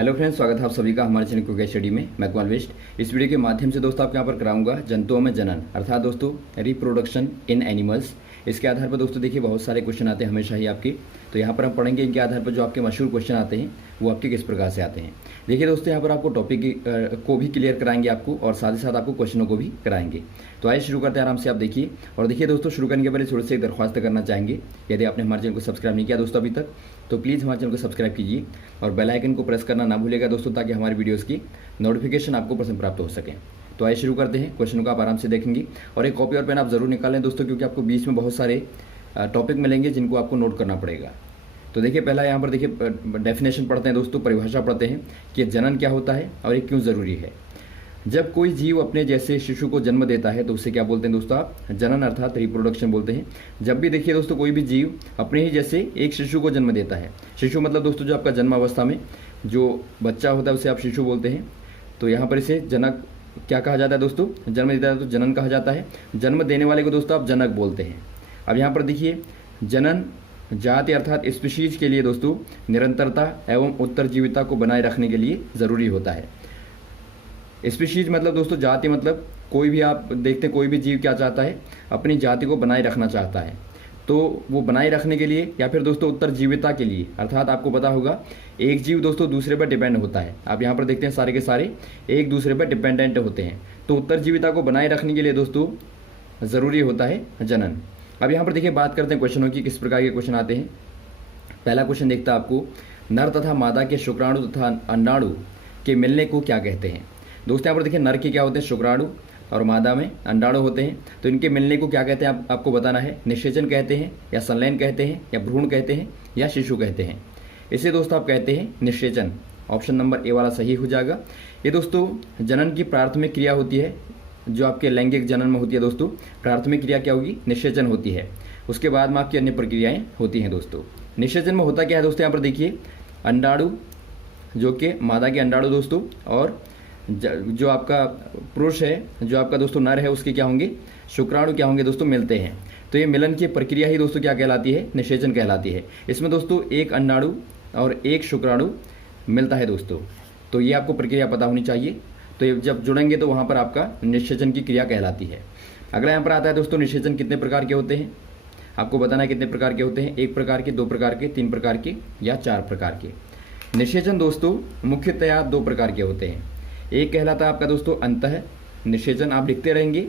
Hello friends, स्वागत है आप सभी का हमारे चैनल क्विक स्टडी में। मैं कुमार वेस्ट। इस वीडियो के माध्यम से दोस्तों आपके यहाँ पर कराऊंगा जंतुओं में जनन अर्थात दोस्तों रिप्रोडक्शन इन एनिमल्स। इसके आधार पर दोस्तों देखिए बहुत सारे क्वेश्चन आते हैं हमेशा ही आपके, तो यहाँ पर हम पढ़ेंगे इनके आधार पर जो आपके मशहूर क्वेश्चन आते हैं वो आपके किस प्रकार से आते हैं। देखिए दोस्तों यहाँ पर आपको टॉपिक को भी क्लियर कराएंगे आपको, और साथ ही साथ आपको क्वेश्चनों को भी कराएंगे। तो आइए शुरू करते हैं आराम से, आप देखिए। और देखिए दोस्तों शुरू करने के पहले थोड़ी सी एक दरख्वास्त करना चाहेंगे, यदि आपने हमारे चैनल को सब्सक्राइब नहीं किया दोस्तों अभी तक, तो प्लीज़ हमारे चैनल को सब्सक्राइब कीजिए और बेल आइकन को प्रेस करना ना भूलिएगा दोस्तों, ताकि हमारी वीडियोस की नोटिफिकेशन आपको पसंद प्राप्त हो सके। तो आइए शुरू करते हैं। क्वेश्चन को आप आराम से देखेंगे और एक कॉपी और पेन आप जरूर निकालें दोस्तों, क्योंकि आपको बीच में बहुत सारे टॉपिक मिलेंगे जिनको आपको नोट करना पड़ेगा। तो देखिए पहला यहाँ पर देखिए डेफिनेशन पढ़ते हैं दोस्तों, परिभाषा पढ़ते हैं कि जनन क्या होता है और ये क्यों ज़रूरी है। जब कोई जीव अपने जैसे शिशु को जन्म देता है तो उसे क्या बोलते हैं दोस्तों आप? जनन अर्थात रिप्रोडक्शन बोलते हैं। जब भी देखिए दोस्तों कोई भी जीव अपने ही जैसे एक शिशु को जन्म देता है, शिशु मतलब दोस्तों जो आपका जन्म अवस्था में जो बच्चा होता है उसे आप शिशु बोलते हैं। तो यहाँ पर इसे जनक क्या कहा जाता है दोस्तों? जन्म देता है तो जनन कहा जाता है। जन्म देने वाले को दोस्तों आप जनक बोलते हैं। अब यहाँ पर देखिए जनन जाति अर्थात स्पीशीज के लिए दोस्तों निरंतरता एवं उत्तरजीविता को बनाए रखने के लिए ज़रूरी होता है। स्पीशीज मतलब दोस्तों जाति, मतलब कोई भी आप देखते हैं कोई भी जीव क्या चाहता है? अपनी जाति को बनाए रखना चाहता है। तो वो बनाए रखने के लिए या फिर दोस्तों उत्तरजीविता के लिए, अर्थात आपको पता होगा एक जीव दोस्तों दूसरे पर डिपेंड होता है। आप यहाँ पर देखते हैं सारे के सारे एक दूसरे पर डिपेंडेंट होते हैं। तो उत्तरजीविता को बनाए रखने के लिए दोस्तों ज़रूरी होता है जनन। अब यहाँ पर देखिए बात करते हैं क्वेश्चनों की, किस प्रकार के क्वेश्चन आते हैं। पहला क्वेश्चन देखता है आपको, नर तथा मादा के शुक्राणु तथा अंडाणु के मिलने को क्या कहते हैं? दोस्तों यहाँ पर देखिए नर के क्या होते हैं? शुक्राणु, और मादा में अंडाणु होते हैं। तो इनके मिलने को क्या कहते हैं आपको बताना है। निषेचन कहते हैं या संलयन कहते हैं या भ्रूण कहते हैं या शिशु कहते हैं। इसे दोस्तों आप कहते हैं निषेचन। ऑप्शन नंबर ए वाला सही हो जाएगा। ये दोस्तों जनन की प्राथमिक क्रिया होती है, जो आपके लैंगिक जनन में होती है दोस्तों। प्राथमिक क्रिया क्या होगी? निषेचन होती है। उसके बाद में आपकी अन्य प्रक्रियाएं होती हैं दोस्तों। निषेचन में होता क्या है दोस्तों? यहाँ पर देखिए अंडाणु जो कि मादा के अंडाणु दोस्तों, और जो आपका पुरुष है, जो आपका दोस्तों नर है, उसके क्या होंगे? शुक्राणु क्या होंगे दोस्तों? मिलते हैं। तो ये मिलन की प्रक्रिया ही दोस्तों क्या कहलाती है? निषेचन कहलाती है। इसमें दोस्तों एक अंडाणु और एक शुक्राणु मिलता है दोस्तों। तो ये आपको प्रक्रिया पता होनी चाहिए। तो ये जब जुड़ेंगे तो वहाँ पर आपका निषेचन की क्रिया कहलाती है। अगला यहाँ पर आता है दोस्तों निषेचन कितने प्रकार के होते हैं? आपको बताना है कितने प्रकार के होते हैं। 1 प्रकार के, 2 प्रकार के, 3 प्रकार के या 4 प्रकार के। निषेचन दोस्तों मुख्यतया 2 प्रकार के होते हैं। एक कहलाता है आपका दोस्तों अंतः निषेचन, आप लिखते रहेंगे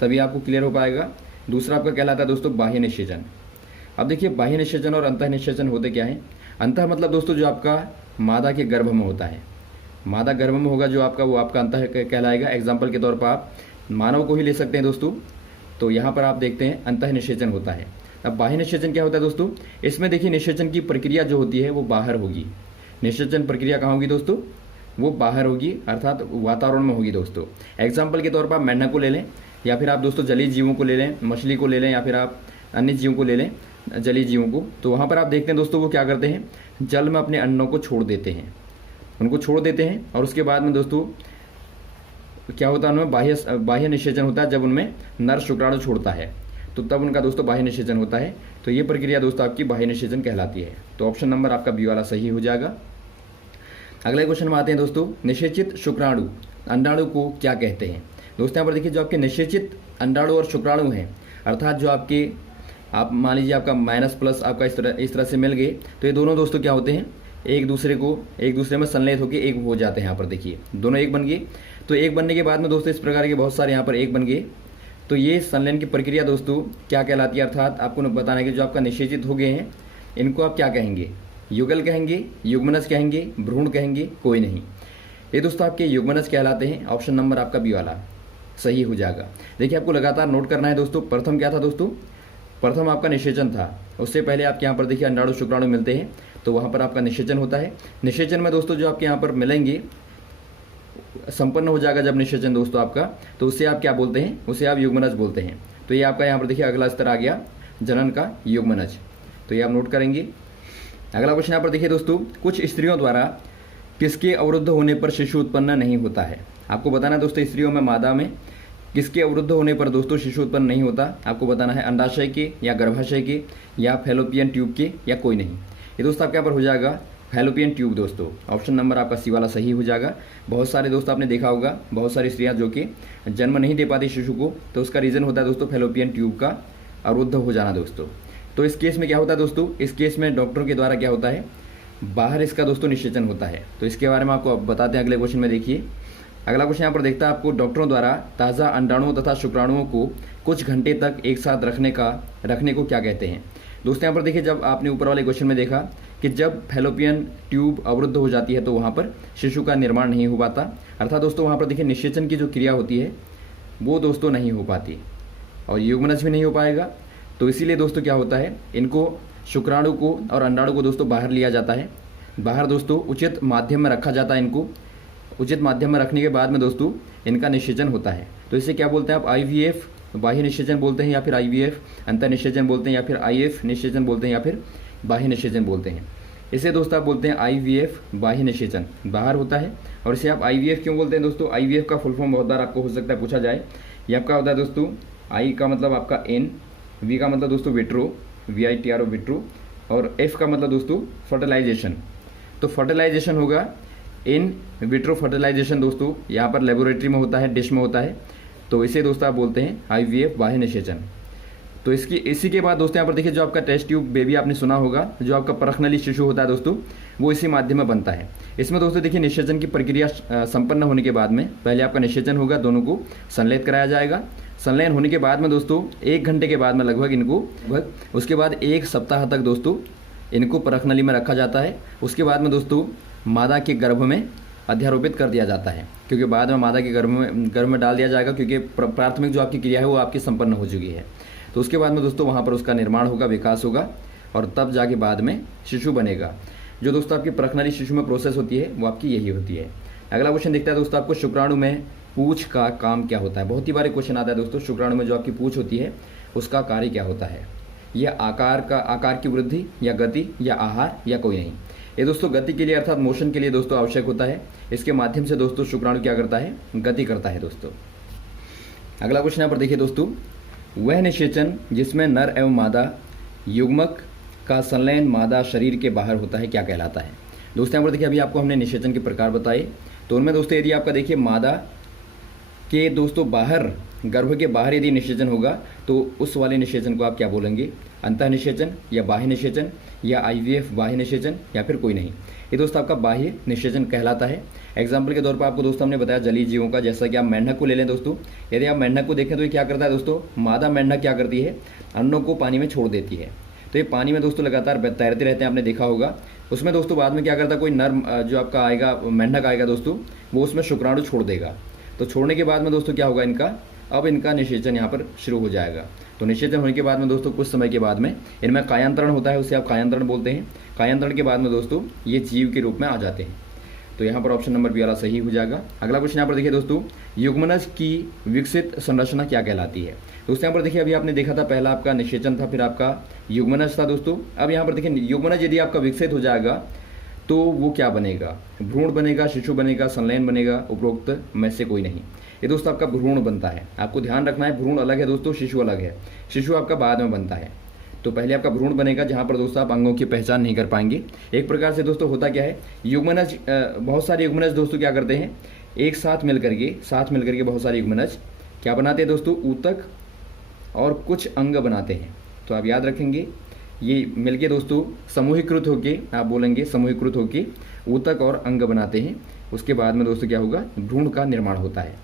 तभी आपको क्लियर हो पाएगा। दूसरा आपका कहलाता है दोस्तों बाह्य निषेचन। अब देखिए बाह्य निषेचन और अंतः निषेचन होते क्या है? अंतः मतलब दोस्तों जो आपका मादा के गर्भ में होता है, मादा गर्भ में होगा जो आपका, वो आपका अंतः कहलाएगा। एग्जाम्पल के तौर पर आप मानव को ही ले सकते हैं दोस्तों। तो यहाँ पर आप देखते हैं अंतः निषेचन होता है। अब बाह्य निषेचन क्या होता है दोस्तों? इसमें देखिए निषेचन की प्रक्रिया जो होती है वो बाहर होगी। निषेचन प्रक्रिया कहाँ होगी दोस्तों? वो बाहर होगी, अर्थात वातावरण में होगी दोस्तों। एग्जाम्पल के तौर पर आप मेंढक को ले लें, या फिर आप दोस्तों जलीय जीवों को ले लें, मछली को ले लें, या फिर आप अन्य जीवों को ले लें, जलीय जीवों को। तो वहाँ पर आप देखते हैं दोस्तों वो क्या करते हैं? जल में अपने अंडों को छोड़ देते हैं, उनको छोड़ देते हैं। और उसके बाद में दोस्तों क्या होता है? उनमें बाह्य निषेचन होता है। जब उनमें नर शुक्राणु छोड़ता है तो तब उनका दोस्तों बाह्य निषेचन होता है। तो ये प्रक्रिया दोस्तों आपकी बाह्य निषेचन कहलाती है। तो ऑप्शन नंबर आपका बी वाला सही हो जाएगा। अगले क्वेश्चन में आते हैं दोस्तों, निषेचित शुक्राणु अंडाणु को क्या कहते हैं? दोस्तों यहाँ पर देखिए जो आपके निषेचित अंडाणु और शुक्राणु हैं, अर्थात जो आपके, आप मान लीजिए आपका माइनस प्लस आपका इस तरह से मिल गए, तो ये दोनों दोस्तों क्या होते हैं? एक दूसरे में संलयित होकर एक हो जाते हैं। यहाँ पर देखिए दोनों एक बन गए। तो एक बनने के बाद में दोस्तों इस प्रकार के बहुत सारे यहाँ पर एक बन गए। तो ये संलयन की प्रक्रिया दोस्तों क्या कहलाती है? अर्थात आपको बताना है कि जो आपका निषेचित हो गए हैं इनको आप क्या कहेंगे? युगल कहेंगे, युग्मनज कहेंगे, भ्रूण कहेंगे, कोई नहीं। ये दोस्तों आपके युग्मनज कहलाते हैं। ऑप्शन नंबर आपका बी वाला सही हो जाएगा। देखिए आपको लगातार नोट करना है दोस्तों। प्रथम क्या था दोस्तों? प्रथम आपका निषेचन था। उससे पहले आपके यहाँ पर देखिए अंडाणु शुक्राणु मिलते हैं, तो वहाँ पर आपका निषेचन होता है। निषेचन में दोस्तों जो आपके यहाँ पर मिलेंगे, संपन्न हो जाएगा जब निषेचन दोस्तों आपका, तो उसे आप क्या बोलते हैं? उसे आप युग्मनज बोलते हैं। तो ये आपका यहाँ पर देखिए अगला स्तर आ गया जनन का, युग्मनज। तो ये आप नोट करेंगे। अगला क्वेश्चन यहाँ पर देखिए दोस्तों, कुछ स्त्रियों द्वारा किसके अवरुद्ध होने पर शिशु उत्पन्न नहीं होता है? आपको बताना है दोस्तों स्त्रियों में, मादा में किसके अवरुद्ध होने पर दोस्तों शिशु उत्पन्न नहीं होता? आपको बताना है अंडाशय के या गर्भाशय के या फैलोपियन ट्यूब के या कोई नहीं। ये दोस्तों आपके यहाँ पर हो जाएगा फैलोपियन ट्यूब दोस्तों। ऑप्शन नंबर आपका सी वाला सही हो जाएगा। बहुत सारे दोस्त आपने देखा होगा, बहुत सारी स्त्रियां जो कि जन्म नहीं दे पाती शिशु को, तो उसका रीज़न होता है दोस्तों फैलोपियन ट्यूब का अवरुद्ध हो जाना दोस्तों। तो इस केस में क्या होता है दोस्तों, इस केस में डॉक्टरों के द्वारा क्या होता है, बाहर इसका दोस्तों निषेचन होता है। तो इसके बारे में आपको बताते हैं अगले क्वेश्चन में। देखिए अगला क्वेश्चन यहाँ पर देखता है आपको, डॉक्टरों द्वारा ताज़ा अंडाणुओं तथा शुक्राणुओं को कुछ घंटे तक एक साथ रखने को क्या कहते हैं। दोस्तों यहाँ पर देखिए, जब आपने ऊपर वाले क्वेश्चन में देखा कि जब फैलोपियन ट्यूब अवरुद्ध हो जाती है तो वहाँ पर शिशु का निर्माण नहीं हो पाता, अर्थात दोस्तों वहाँ पर देखिए निषेचन की जो क्रिया होती है वो दोस्तों नहीं हो पाती और युग्मनज भी नहीं हो पाएगा। तो इसीलिए दोस्तों क्या होता है, इनको शुक्राणु को और अंडाणु को दोस्तों बाहर लिया जाता है, बाहर दोस्तों उचित माध्यम में रखा जाता है। इनको उचित माध्यम में रखने के बाद में दोस्तों इनका निषेचन होता है। तो इसे क्या बोलते हैं आप, IVF बाह्य निषेचन बोलते हैं, या फिर IVF अंतर निषेचन बोलते हैं, या फिर IF निषेचन बोलते हैं, या फिर बाह्य निषेचन बोलते हैं। इसे दोस्तों आप बोलते हैं IVF बाह्य निषेचन, बाहर होता है। और इसे आप IVF क्यों बोलते हैं दोस्तों, IVF का फुल फॉर्म बहुत बार आपको हो सकता है पूछा जाए। ये आपका होता है दोस्तों, I का मतलब आपका N, V का मतलब दोस्तों विट्रो, VITRO विट्रो, और F का मतलब दोस्तों फर्टिलाइजेशन। तो फर्टिलाइजेशन होगा इन विट्रो फर्टिलाइजेशन दोस्तों, यहाँ पर लेबोरेटरी में होता है, डिश में होता है। तो इसे दोस्तों आप बोलते हैं IVF बाह्य निषेचन। तो इसी के बाद दोस्तों यहाँ पर देखिए, जो आपका टेस्ट ट्यूब बेबी आपने सुना होगा, जो आपका परखनली शिशु होता है दोस्तों, वो इसी माध्यम में बनता है। इसमें दोस्तों देखिए निषेचन की प्रक्रिया संपन्न होने के बाद में पहले आपका निषेचन होगा, दोनों को संलयन कराया जाएगा। संलयन होने के बाद में दोस्तों 1 घंटे के बाद में लगभग उसके बाद 1 सप्ताह तक दोस्तों इनको परखनली में रखा जाता है। उसके बाद में दोस्तों मादा के गर्भ में अध्यारोपित कर दिया जाता है, क्योंकि बाद में मादा के गर्भ में डाल दिया जाएगा, क्योंकि प्राथमिक जो आपकी क्रिया है वो आपकी संपन्न हो चुकी है। तो उसके बाद में दोस्तों वहाँ पर उसका निर्माण होगा, विकास होगा, और तब जाके बाद में शिशु बनेगा। जो दोस्तों आपकी परखनली शिशु में प्रोसेस होती है वो आपकी यही होती है। अगला क्वेश्चन देखता है दोस्तों आपको, शुक्राणु में पूंछ का काम क्या होता है। बहुत ही बार क्वेश्चन आता है दोस्तों, शुक्राणु में जो आपकी पूंछ होती है उसका कार्य क्या होता है। यह आकार की वृद्धि, या गति, या आहार, या कोई नहीं। ये दोस्तों गति के लिए अर्थात मोशन के लिए दोस्तों आवश्यक होता है। इसके माध्यम से दोस्तों शुक्राणु क्या करता है, गति करता है दोस्तों। अगला क्वेश्चन यहाँ पर देखिए दोस्तों, वह निषेचन जिसमें नर एवं मादा युग्मक का संलयन मादा शरीर के बाहर होता है क्या कहलाता है। दोस्तों यहाँ पर देखिए, अभी आपको हमने निषेचन के प्रकार बताए, तो उनमें दोस्तों यदि आपका देखिए मादा के दोस्तों बाहर, गर्भ के बाहर यदि निषेचन होगा तो उस वाले निषेचन को आप क्या बोलेंगे, अंतः निषेचन, या बाह्य निषेचन, या IVF बाह्य निषेचन, या फिर कोई नहीं। ये दोस्तों आपका बाह्य निषेचन कहलाता है। एग्जाम्पल के तौर पर आपको दोस्तों हमने बताया जलीय जीवों का, जैसा कि आप मेंढक को ले लें दोस्तों। यदि आप मेंढक को देखें तो ये क्या करता है दोस्तों, मादा मेंढक क्या करती है, अंडों को पानी में छोड़ देती है। तो ये पानी में दोस्तों लगातार तैरते रहते हैं, आपने देखा होगा। उसमें दोस्तों बाद में क्या करता है, कोई नर जो आपका आएगा, मेंढक आएगा दोस्तों, वो उसमें शुक्राणु छोड़ देगा। तो छोड़ने के बाद में दोस्तों क्या होगा, अब इनका निषेचन यहाँ पर शुरू हो जाएगा। तो निषेचन होने के बाद में दोस्तों कुछ समय के बाद में इनमें कायांतरण होता है, उसे आप कायांतरण बोलते हैं। कायांतरण के बाद में दोस्तों ये जीव के रूप में आ जाते हैं। तो यहाँ पर ऑप्शन नंबर बी वाला सही हो जाएगा। अगला क्वेश्चन यहाँ पर देखिए दोस्तों, युग्मनज की विकसित संरचना क्या कहलाती है। दोस्तों यहाँ पर देखिए, अभी आपने देखा था, पहला आपका निषेचन था, फिर आपका युग्मनज था दोस्तों। अब यहाँ पर देखिए युग्मनज यदि आपका विकसित हो जाएगा तो वो क्या बनेगा, भ्रूण बनेगा, शिशु बनेगा, संलयन बनेगा, उपरोक्त में से कोई नहीं। ये दोस्तों आपका भ्रूण बनता है। आपको ध्यान रखना है, भ्रूण अलग है दोस्तों, शिशु अलग है। शिशु आपका बाद में बनता है। तो पहले आपका भ्रूण बनेगा, जहाँ पर दोस्तों आप अंगों की पहचान नहीं कर पाएंगे। एक प्रकार से दोस्तों होता क्या है, युग्मनज, बहुत सारे युग्मनज दोस्तों क्या करते हैं, एक साथ मिल करके बहुत सारे युग्मनज क्या बनाते हैं दोस्तों, ऊतक और कुछ अंग बनाते हैं। तो आप याद रखेंगे, ये मिलके दोस्तों समूहीकृत होके, आप बोलेंगे समूहीकृत होके ऊतक और अंग बनाते हैं। उसके बाद में दोस्तों क्या होगा, भ्रूण का निर्माण होता है।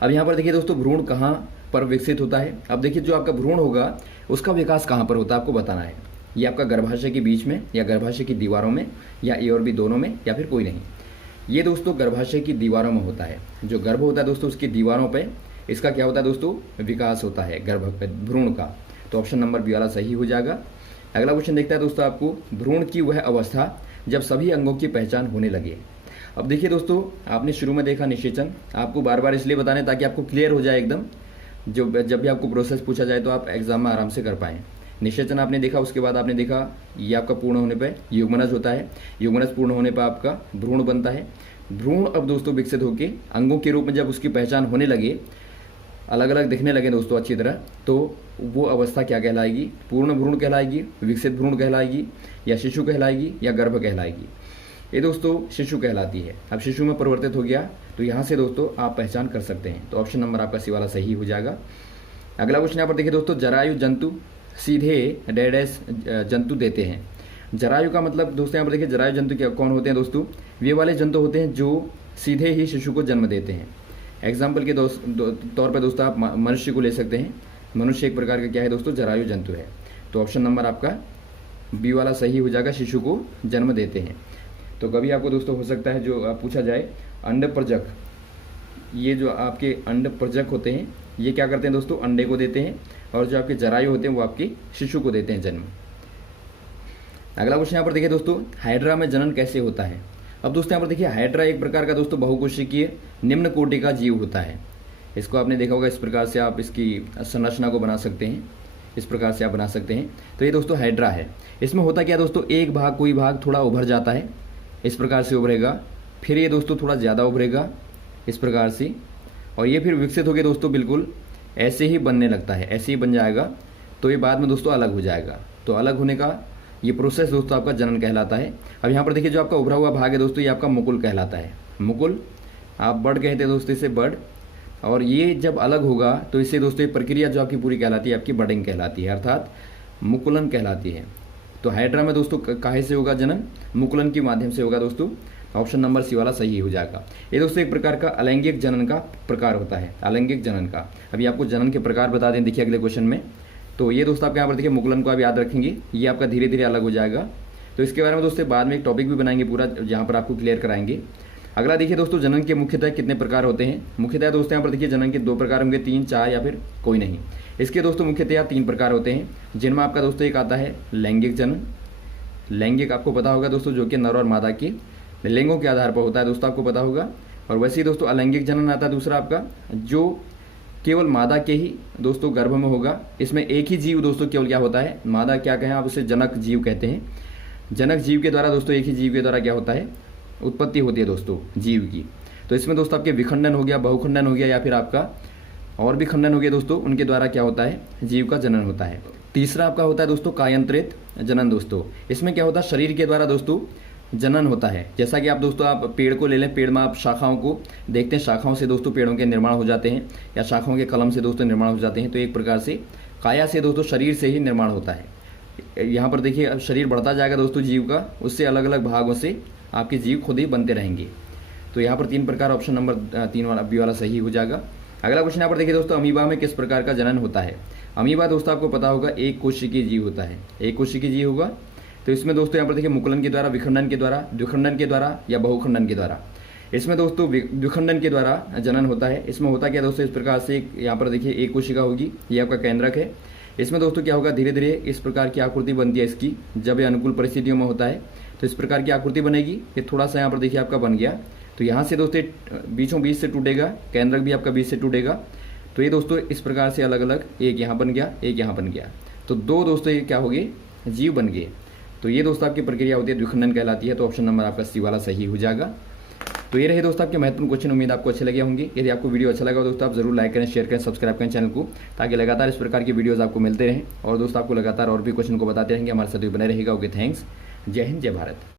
अब यहाँ पर देखिए दोस्तों, भ्रूण कहाँ पर विकसित होता है। अब देखिए, जो आपका भ्रूण होगा उसका विकास कहाँ पर होता है आपको बताना है। ये आपका गर्भाशय के बीच में, या गर्भाशय की दीवारों में, या ए और बी दोनों में, या फिर कोई नहीं। ये दोस्तों गर्भाशय की दीवारों में होता है। जो गर्भ होता है दोस्तों, उसकी दीवारों पर इसका क्या होता है दोस्तों, विकास होता है भ्रूण का। तो ऑप्शन नंबर बी वाला सही हो जाएगा। अगला क्वेश्चन देखता है दोस्तों आपको, भ्रूण की वह अवस्था जब सभी अंगों की पहचान होने लगे। अब देखिए दोस्तों, आपने शुरू में देखा निषेचन, आपको बार बार इसलिए बताने ताकि आपको क्लियर हो जाए एकदम, जब भी आपको प्रोसेस पूछा जाए तो आप एग्जाम में आराम से कर पाएँ। निषेचन आपने देखा, उसके बाद आपने देखा ये आपका पूर्ण होने पर युग्मनज होता है। युग्मनज पूर्ण होने पर आपका भ्रूण बनता है। भ्रूण अब दोस्तों विकसित होकर अंगों के रूप में जब उसकी पहचान होने लगे, अलग अलग दिखने लगे दोस्तों अच्छी तरह, तो वो अवस्था क्या कहलाएगी? पूर्ण भ्रूण कहलाएगी, विकसित भ्रूण कहलाएगी, या शिशु कहलाएगी, या गर्भ कहलाएगी? ये दोस्तों शिशु कहलाती है। अब शिशु में परिवर्तित हो गया तो यहाँ से दोस्तों आप पहचान कर सकते हैं। तो ऑप्शन नंबर आपका सी वाला सही हो जाएगा। अगला क्वेश्चन यहाँ पर देखिए दोस्तों, जरायु जंतु सीधे डैडैश जंतु देते हैं। जरायु का मतलब दोस्तों यहाँ पर देखिए, जरायु जंतु क्या कौन होते हैं दोस्तों? वे वाले जंतु होते हैं जो सीधे ही शिशु को जन्म देते हैं। एग्जाम्पल के तौर पर दोस्तों आप मनुष्य को ले सकते हैं। मनुष्य एक प्रकार का क्या है दोस्तों? जरायु जंतु है। तो ऑप्शन नंबर आपका बी वाला सही हो जाएगा, शिशु को जन्म देते हैं। तो कभी आपको दोस्तों हो सकता है जो पूछा जाए अंडप्रजक, ये जो आपके अंडप्रजक होते हैं ये क्या करते हैं दोस्तों? अंडे को देते हैं, और जो आपके जरायु होते हैं वो आपके शिशु को देते हैं जन्म। अगला क्वेश्चन यहाँ पर देखिए दोस्तों, हाइड्रा में जनन कैसे होता है? अब दोस्तों यहाँ पर देखिए, हाइड्रा एक प्रकार का दोस्तों बहुकोशिकीय निम्न कोटि का जीव होता है। इसको आपने देखा होगा, इस प्रकार से आप इसकी संरचना को बना सकते हैं, इस प्रकार से आप बना सकते हैं। तो ये दोस्तों हाइड्रा है। इसमें होता क्या दोस्तों, एक भाग कोई भाग थोड़ा उभर जाता है, इस प्रकार से उभरेगा, फिर ये दोस्तों थोड़ा ज़्यादा उभरेगा इस प्रकार से, और ये फिर विकसित होकर दोस्तों बिल्कुल ऐसे ही बनने लगता है, ऐसे ही बन जाएगा। तो ये बाद में दोस्तों अलग हो जाएगा। तो अलग होने का ये प्रोसेस दोस्तों आपका जनन कहलाता है। अब यहाँ पर देखिए, जो आपका उभरा हुआ भाग है दोस्तों, ये आपका मुकुल कहलाता है। मुकुल आप बर्ड कहते हैं दोस्तों इसे, बर्ड। और ये जब अलग होगा तो इससे दोस्तों ये प्रक्रिया जो आपकी पूरी कहलाती है, आपकी बडिंग कहलाती है, अर्थात मुकुलन कहलाती है। तो हाइड्रा में दोस्तों काहे से होगा जनन? मुकुलन के माध्यम से होगा दोस्तों। ऑप्शन नंबर सी वाला सही हो जाएगा। ये दोस्तों एक प्रकार का अलैंगिक जनन का प्रकार होता है, अलैंगिक जनन का। अभी आपको जनन के प्रकार बता दें, देखिए अगले क्वेश्चन में। तो ये दोस्तों आप यहाँ पर देखिए, मुकुलन को आप याद रखेंगे, ये आपका धीरे धीरे अलग हो जाएगा। तो इसके बारे में दोस्तों बाद में एक टॉपिक भी बनाएंगे पूरा, जहाँ पर आपको क्लियर कराएंगे। अगला देखिए दोस्तों, जनन के मुख्यतः कितने प्रकार होते हैं? मुख्यतः दोस्तों यहाँ पर देखिए, जनन के 2 प्रकार होंगे, 3, 4 या फिर कोई नहीं। इसके दोस्तों मुख्यतः 3 प्रकार होते हैं, जिनमें आपका दोस्तों एक आता है लैंगिक जनन। लैंगिक आपको पता होगा दोस्तों, जो कि नर और मादा के लिंगों के आधार पर होता है दोस्तों, आपको पता होगा। और वैसे ही दोस्तों अलैंगिक जनन आता है दूसरा आपका, जो केवल मादा के ही दोस्तों गर्भ में होगा। इसमें एक ही जीव दोस्तों केवल क्या होता है, मादा क्या कहें आप उसे, जनक जीव कहते हैं। जनक जीव के द्वारा दोस्तों, एक ही जीव के द्वारा क्या होता है, उत्पत्ति होती है दोस्तों जीव की। तो इसमें दोस्तों आपके विखंडन हो गया, बहुखंडन हो गया, या फिर आपका और भी खंडन हो गया दोस्तों, उनके द्वारा क्या होता है, जीव का जनन होता है। तीसरा आपका होता है दोस्तों कायांतरित जनन दोस्तों। इसमें क्या होता है, शरीर के द्वारा दोस्तों जनन होता है। जैसा कि आप दोस्तों आप पेड़ को ले लें, पेड़ में आप शाखाओं को देखते हैं, शाखाओं से दोस्तों पेड़ों के निर्माण हो जाते हैं, या शाखाओं के कलम से दोस्तों निर्माण हो जाते हैं। तो एक प्रकार से काया से दोस्तों शरीर से ही निर्माण होता है। यहाँ पर देखिए, अब शरीर बढ़ता जाएगा दोस्तों जीव का, उससे अलग अलग भागों से आपके जीव खुद ही बनते रहेंगे। तो यहाँ पर 3 प्रकार, ऑप्शन नंबर 3 वाला बी वाला सही हो जाएगा। अगला क्वेश्चन यहाँ पर देखिए दोस्तों, अमीबा में किस प्रकार का जनन होता है? अमीबा दोस्तों आपको पता होगा एक कोशिकीय जीव होता है, एक कोशिकीय जीव होगा। तो इसमें दोस्तों यहाँ पर देखिए, मुकुलन के द्वारा, विखंडन के द्वारा, द्विखंडन के द्वारा, या बहुखंडन के द्वारा। इसमें दोस्तों द्विखंडन के द्वारा जनन होता है। इसमें होता क्या दोस्तों, इस प्रकार से यहाँ पर देखिए एक कोशिका होगी, ये आपका केंद्रक है। इसमें दोस्तों क्या होगा, धीरे धीरे इस प्रकार की आकृति बनती है इसकी, जब ये अनुकूल परिस्थितियों में होता है तो इस प्रकार की आकृति बनेगी। ये थोड़ा सा यहाँ पर देखिए आपका बन गया, तो यहाँ से दोस्तों बीचों बीच से टूटेगा, केंद्रक भी आपका बीच से टूटेगा। तो ये दोस्तों इस प्रकार से अलग अलग, एक यहाँ बन गया, एक यहाँ बन गया, तो 2 दोस्तों ये क्या हो गए, जीव बन गए। तो ये दोस्तों आपकी प्रक्रिया होती है, द्विखंडन कहलाती है। तो ऑप्शन नंबर आपका सी वाला सही हो जाएगा। तो ये रहे दोस्तों आपके महत्वपूर्ण क्वेश्चन, उम्मीद आपको अच्छे लगे होंगे। यदि आपको वीडियो अच्छा लगा दोस्तों, आप जरूर लाइक करें, शेयर करें, सब्सक्राइब करें चैनल को, ताकि लगातार इस प्रकार की वीडियोस आपको मिलते रहें। और दोस्तों आपको लगातार और भी क्वेश्चन को बताते रहेंगे, हमारे साथ बने रहेगा। ओके, थैंक्स, जय हिंद, जय भारत।